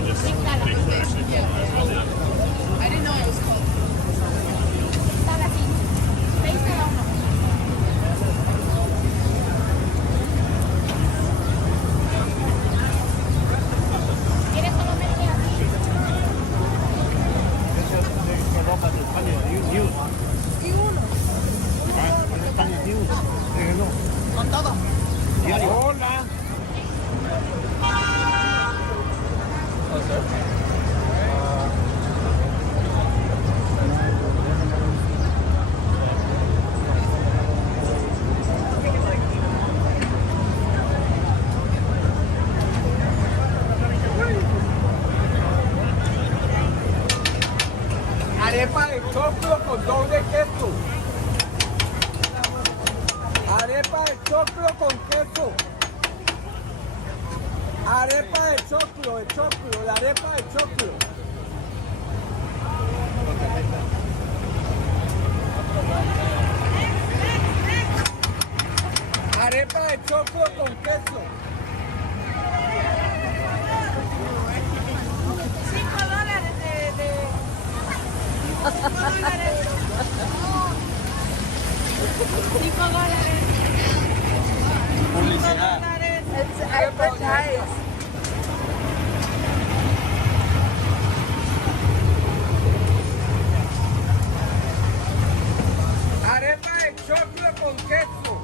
I didn't know it was called. Hola. Arepa de choclo con doble queso. Arepa de choclo con queso. Arepa de choclo, la arepa de choclo. Arepa de choclo con queso. $5. It's advertised. Arepa de choclo con queso.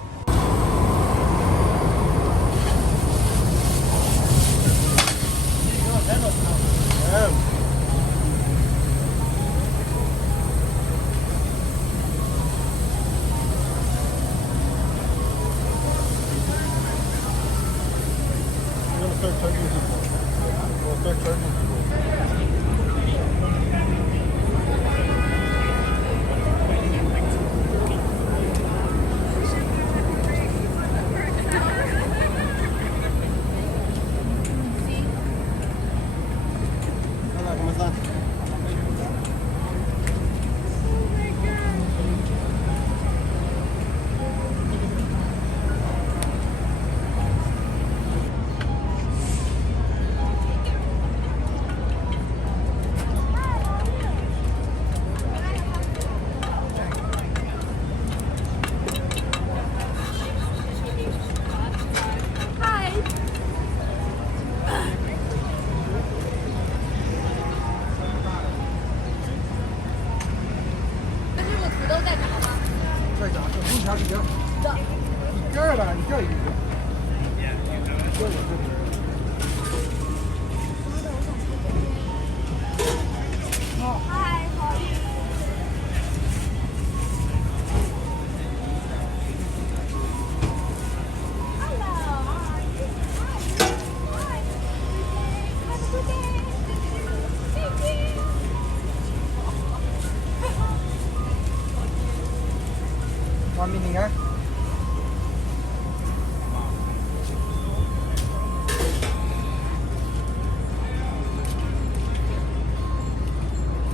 One minute, huh?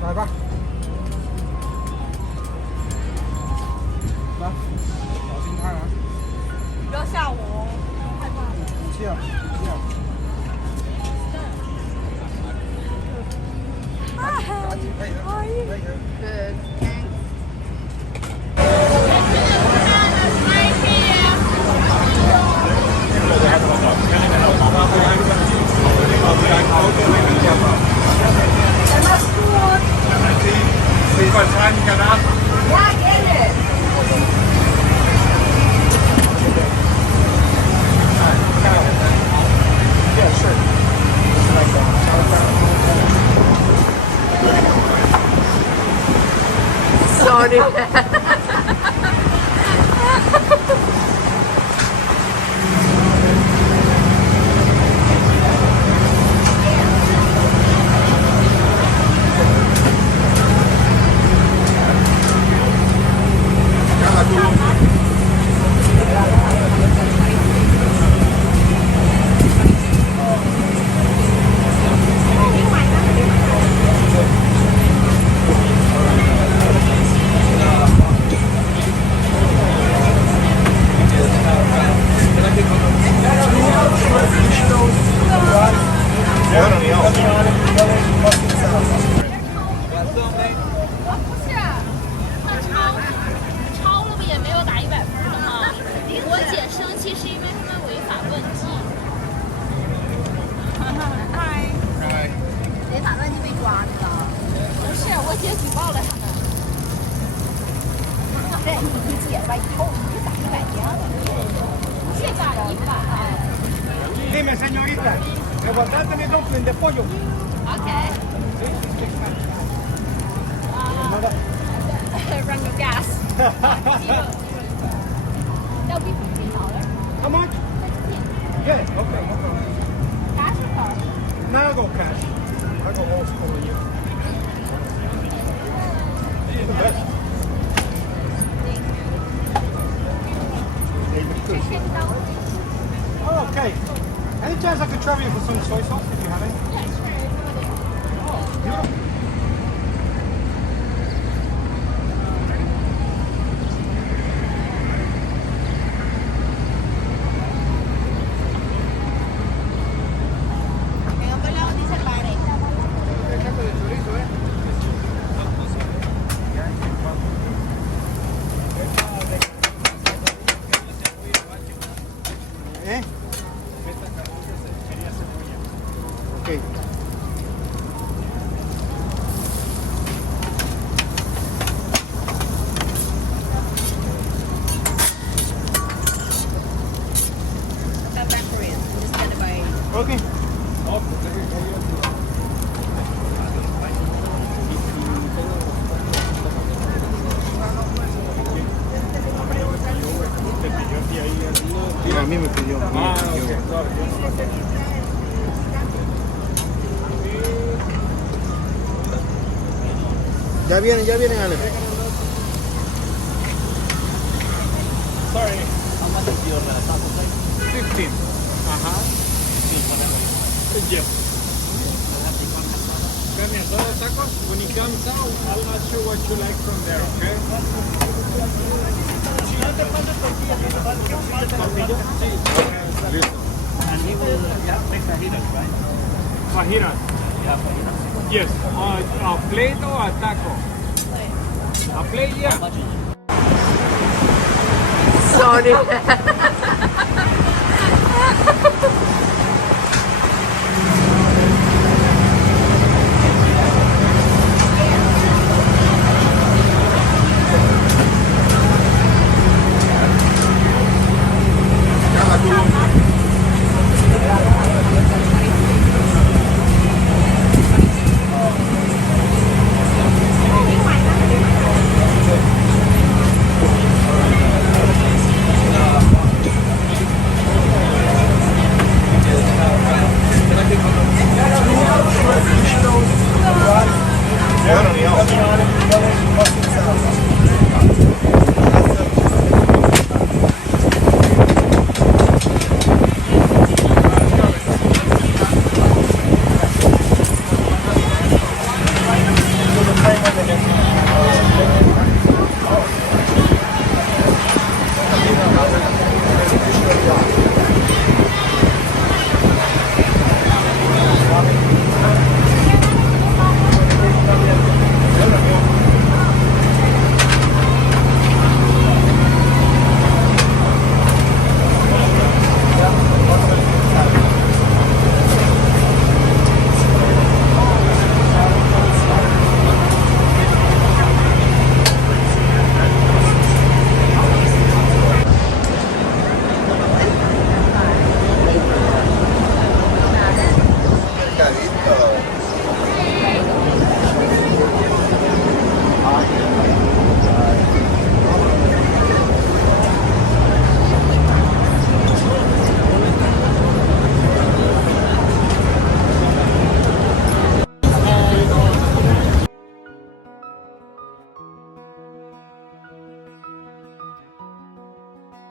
Rồi ba. Ba. 小心看啊！不要吓我，害怕。这样，这样。赶紧配合，配合。 Good. Wahrscheinlich danach. Ja, gerne. Yeah, sure. Like that. Sorry. 不是，那超了不也没有打100分的吗？我姐生气是因为他们违法问题。嗨，违法问题被抓住了。不是，我姐举报了他们。对，你姐吧，以后你打100天了。是打100。Dime, señorita, ¿me guardaste mi dumpling de pollo? Okay. Run your gas. That'll be $15. How much? Yeah, okay, no problem. Cash or card? Now I'll go cash. I'll go old school with you. You're the best. $50. Oh, okay. Any chance I could trouble you for some soy sauce if you have any? Yeah, sure. Oh, beautiful. ¿Eh? Okay. Okay. No, a mí me pidió. Ya vienen, Alex. Sorry. How much is your taco plate? 15. Yes. Carne asada, tacos. When he comes out, I'll ask you what you like from there, okay? And he will make fajitas, right? Fajitas. Yeah, fajitas. Yes. A plate or a taco? A plate, yeah. How much is it? Sorry.